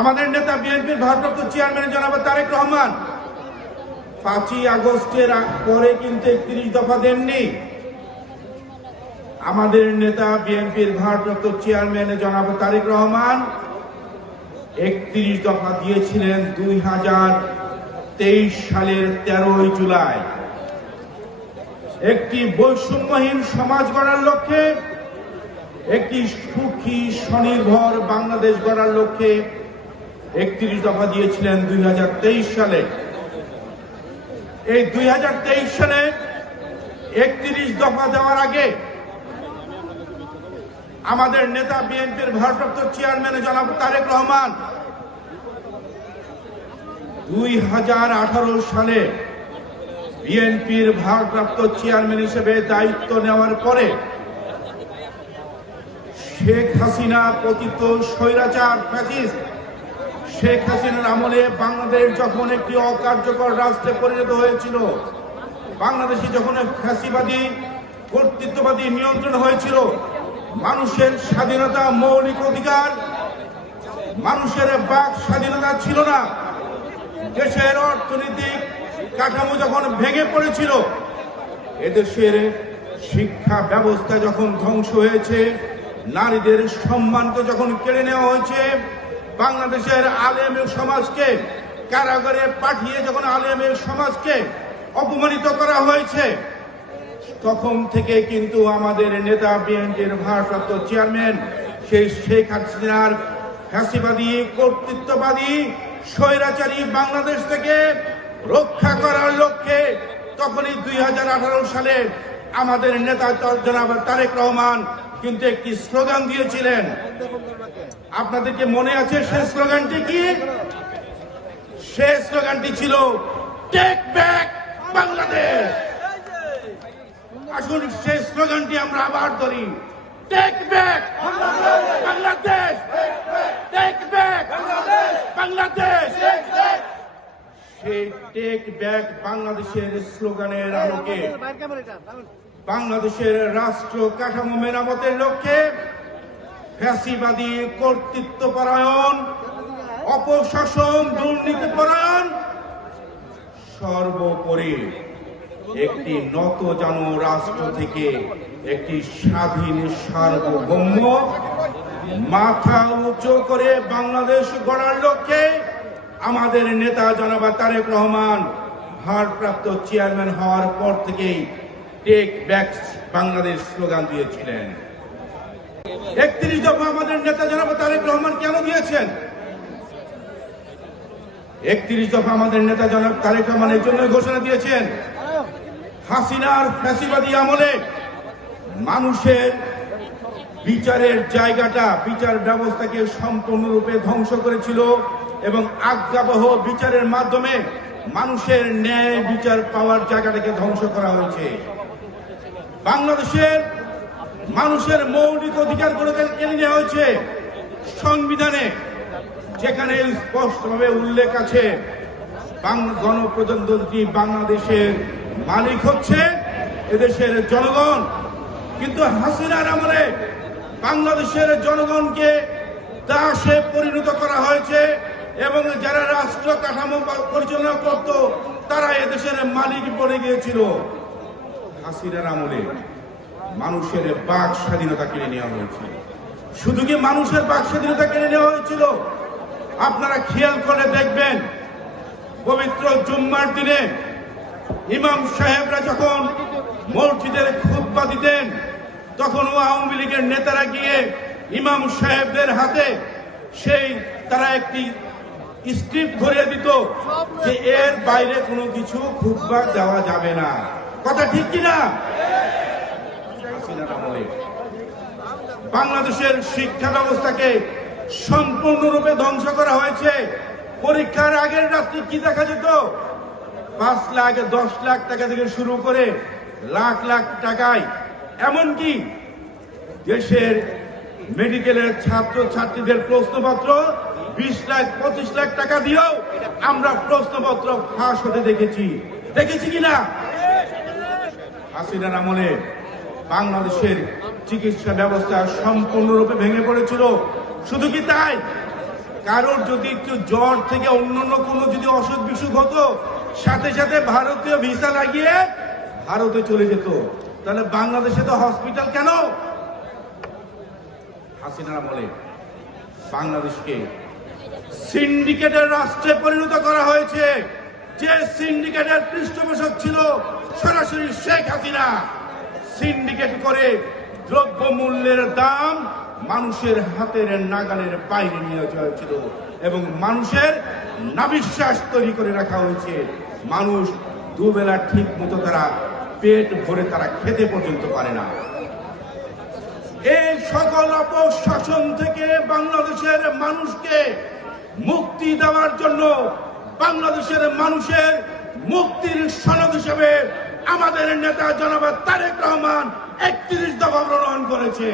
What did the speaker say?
আমাদের নেতা বিএনপির ভারপ্রাপ্ত চেয়ারম্যান জনাব তারেক রহমান 5ই আগস্টের পরে কিন্তু 31 দফা দেননি। আমাদের নেতা বিএনপির ভারপ্রাপ্ত চেয়ারম্যান জনাব তারেক রহমান 31 দফা দিয়েছিলেন 2023 সালের 13ই জুলাই। একটি বৈষম্যহীন সমাজ গড়ার লক্ষ্যে, একটি সুখী স্বনির্ভর বাংলাদেশ গড়ার লক্ষ্যে 31 দফা দিয়েছিলেন 2023 সালে। এই 2023 সালে 31 দফা দেওয়ার আগে আমাদের নেতা বিএনপির ভারপ্রাপ্ত চেয়ারম্যান জনাব তারেক রহমান 2018 সালে বিএনপির ভারপ্রাপ্ত চেয়ারম্যান হিসেবে দায়িত্ব নেওয়ার পরে শেখ হাসিনা পতিত স্বৈরাচার ফ্যাসিস্ট শেখ হাসিনার আমলে বাংলাদেশ যখন একটি অকার্যকর রাষ্ট্রে পরিণত হয়েছিল, বাংলাদেশে যখন ফ্যাসিবাদী কর্তৃত্ববাদী নিয়ন্ত্রণ হয়েছিল, মানুষের স্বাধীনতা, মৌলিক অধিকার, মানুষের বাক স্বাধীনতা ছিল না, দেশের অর্থনৈতিক কাঠামো যখন ভেঙে পড়েছিল, এদেশের শিক্ষা ব্যবস্থা যখন ধ্বংস হয়েছে, নারীদের সম্মানকে যখন কেড়ে নেওয়া হয়েছে, বাংলাদেশের আলেম সমাজকে কারাগারে পাঠিয়ে যখন আলেম সমাজকে অপমানিত করা হয়েছে, তখন থেকে কিন্তু আমাদের নেতা বিএনপির ভারপ্রাপ্ত চেয়ারম্যান সেই শেখ হাসিনার ফ্যাসিবাদী কর্তৃত্ববাদী স্বৈরাচারী বাংলাদেশ থেকে রক্ষা করার লক্ষ্যে তখনই 2018 সালে আমাদের নেতা জনাব তারেক রহমান কিন্তু একটি স্লোগান দিয়েছিলেন। আপনাদেরকে মনে আছে সেই স্লোগানটি কি? সেই স্লোগানটি ছিল টেক ব্যাক বাংলাদেশ। আসুন সেই স্লোগানটি আমরা আবার ধরি, take back Bangladesh, take back Bangladesh. সেই টেক ব্যাক বাংলাদেশের স্লোগানের আলোকে বাংলাদেশের রাষ্ট্র কাঠামো মেরামতের লক্ষ্যে ফ্যাসিবাদী কর্তৃত্বপরায়ণ, অপশাসন, দুর্নীতিপরায়ণ, সর্বোপরি একটি নতজানু রাষ্ট্র থেকে একটি স্বাধীন সার্বভৌম মাথা উঁচু করে বাংলাদেশ গড়ার লক্ষ্যে আমাদের নেতা জনাব তারেক রহমান ভারপ্রাপ্ত চেয়ারম্যান হওয়ার পর থেকেই টেক ব্যাক বাংলাদেশ স্লোগান দিয়েছিলেন। 31 দফা আমাদের নেতা জনাব তারেক রহমান কেন দিয়েছেন? 31 দফা আমাদের নেতা জনাব তারেক রহমান এর জন্য ঘোষণা দিয়েছেন, হাসিনার ফ্যাসিবাদী আমলে মানুষের বিচারের জায়গাটা, বিচার ব্যবস্থাকে সম্পূর্ণরূপে ধ্বংস করেছিল এবং আজ্ঞাবহ বিচারের মাধ্যমে মানুষের ন্যায় বিচার পাওয়ার জায়গাটাকে ধ্বংস করা হয়েছে। বাংলাদেশের মানুষের মৌলিক অধিকারগুলোকে কেড়ে নেওয়া হয়েছে। সংবিধানে যেখানে স্পষ্টভাবে উল্লেখ আছে গণপ্রজাতন্ত্রী বাংলাদেশের মালিক হচ্ছে এদেশের জনগণ, কিন্তু হাসিনার আমলে বাংলাদেশের জনগণকে দাসে পরিণত করা হয়েছে এবং যারা রাষ্ট্র কাঠামো পরিচালনা করত তারা এদেশের মালিক বনে গিয়েছিল। হাসিনার আমলে মানুষের বাক স্বাধীনতা কেড়ে নেওয়া হয়েছিল। শুধু কি মানুষের বাক স্বাধীনতা কেড়ে নেওয়া হয়েছিল? আপনারা খেয়াল করে দেখবেন, পবিত্র জুম্মার দিনে ইমাম সাহেবরা যখন মসজিদের খুতবা দিতেন, তখন আওয়ামী লীগের নেতারা গিয়ে ইমাম সাহেবদের হাতে তারা একটি স্ক্রিপ্ট ধরিয়ে দিত যে এর বাইরে কোনো কিছু খুতবা দেওয়া যাবে না। কথা ঠিক কিনা? বাংলাদেশের শিক্ষা ব্যবস্থাকে সম্পূর্ণরূপে ধ্বংস করা হয়েছে। পরীক্ষার আগের রাত্রি কি দেখা যেত? 5 লাখ 10 লাখ টাকা থেকে শুরু করে লাখ লাখ টাকায়, এমনকি দেশের মেডিকেলের ছাত্র ছাত্রীদের প্রশ্নপত্র 20 লাখ 25 লাখ টাকা দিয়েও আমরা প্রশ্নপত্র ফাঁস হতে দেখেছি কিনা? হাসিনার আমলে বাংলাদেশের চিকিৎসা ব্যবস্থা সম্পূর্ণরূপে ভেঙে পড়েছিল। শুধু কি তাই, কারোর যদি একটু জ্বর থেকে অন্যান্য কোনো যদি অসুখ বিসুখ হতো, সাথে সাথে ভারতীয় ভিসা লাগিয়ে ভারতে চলে যেত। তাহলে বাংলাদেশে তো হসপিটাল কেন? হাসিনা বলে বাংলাদেশকে সিন্ডিকেটের রাষ্ট্রে পরিণত করা হয়েছে। যে সিন্ডিকেটের পৃষ্ঠপোষক ছিল সরাসরি শেখ হাসিনা। সিন্ডিকেট করে দ্রব্য মূল্যের দাম মানুষের হাতের নাগালের বাইরে নিয়ে যাওয়া হয়েছিল এবং মানুষের নাবিশ্বাস তৈরি করে রাখা হয়েছে। মানুষ দুবেলা ঠিক মতো তারা পেট ভরে তারা খেতে পর্যন্ত পারে না। এই সকল অপশাসন থেকে বাংলাদেশের মানুষকে মুক্তি দেওয়ার জন্য বাংলাদেশের মানুষের মুক্তির সনদ হিসেবে আমাদের নেতা জনাব তারেক রহমান 31 দফা প্রণয়ন করেছে।